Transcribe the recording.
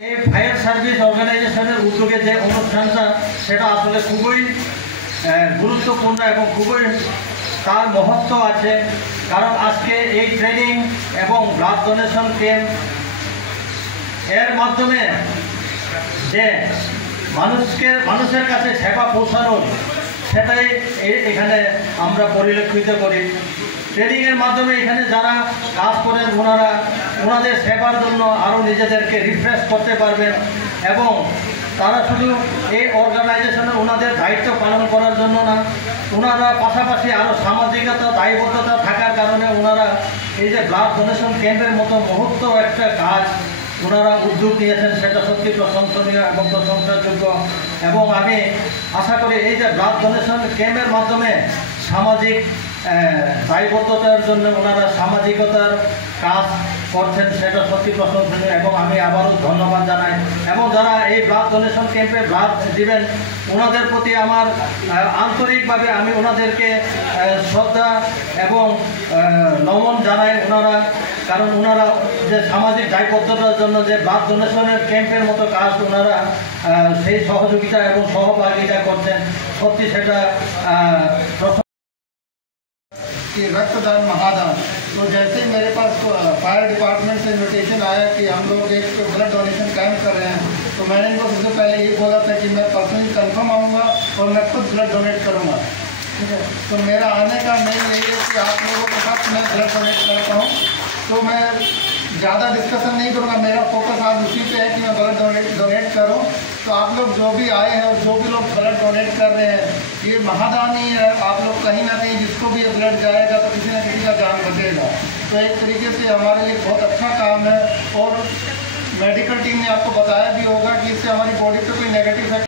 এই fire service অর্গানাইজেশনের উদ্যোগে যে অনুষ্ঠানটা সেটা আসলে খুবই গুরুত্বপূর্ণ এবং খুবই তার মহত্ব আছে। কারণ আজকে এই ট্রেনিং এবং ব্লাড ডোনেশন ক্যাম্প এর মাধ্যমে যে মানুষের কাছে সেবা পৌঁছানোর সেটাই এখানে আমরা পরিলক্ষিত করি। ট্রেনিংয়ের মাধ্যমে এখানে যারা কাজ করেন ওনাদের সেবার জন্য আরও নিজেদেরকে রিফ্রেশ করতে পারবেন এবং তারা শুধু এই অর্গানাইজেশনে ওনাদের দায়িত্ব পালন করার জন্য না, ওনারা পাশাপাশি আরও সামাজিকতা দায়বদ্ধতা থাকার কারণে ওনারা এই যে ব্লাড ডোনেশন ক্যাম্পের মতো মুহূর্ত একটা কাজ ওনারা উদ্যোগ নিয়েছেন, সেটা সত্যি প্রশংসনীয় এবং প্রশংসাযোগ্য। এবং আমি আশা করি এই যে ব্লাড ডোনেশন ক্যাম্পের মাধ্যমে সামাজিক দায়বদ্ধতার জন্য ওনারা সামাজিকতার কাজ করছেন, সেটা সত্যি প্রশংসনীয় এবং আমি আবারও ধন্যবাদ জানাই। এবং যারা এই ব্লাড ডোনেশন ক্যাম্পে ব্লাড দিবেন ওনাদের প্রতি আমার আন্তরিকভাবে আমি ওনাদেরকে শ্রদ্ধা এবং নমন জানাই। কারণ ওনারা যে সামাজিক দায়বদ্ধতার জন্য যে ব্লাড ডোনেশনের ক্যাম্পের মতো কাজ ওনারা সেই সহযোগিতা এবং সহভাগিতা করছেন, সত্যি সেটা कि रक्तदान महादान। तो जैसे ही मेरे पास फायर डिपार्टमेंट से इन्विटेशन आया कि हम लोग एक ब्लड डोनेशन कैंप कर रहे हैं, तो मैंने इनको सबसे पहले ये बोला था कि मैं पर्सनली कंफर्म आऊँगा और मैं खुद ब्लड डोनेट करूँगा। ठीक है, तो मेरा आने का मेन यही है कि आप लोगों के साथ मैं ब्लड डोनेट करता हूँ। तो मैं ज़्यादा डिस्कशन नहीं करूँगा, मेरा फोकस आज उसी पे है कि मैं ब्लड डोनेट करूँ। तो आप लोग जो भी आए हैं और जो भी लोग ब्लड डोनेट कर रहे हैं, ये महादान ही है। आप लोग कहीं ना कहीं जिसको भी ये ब्लड जाएगा तो किसी न किसी का जान बचेगा। तो एक तरीके से हमारे लिए बहुत अच्छा काम है। और मेडिकल टीम ने आपको बताया भी होगा कि इससे हमारी बॉडी पे कोई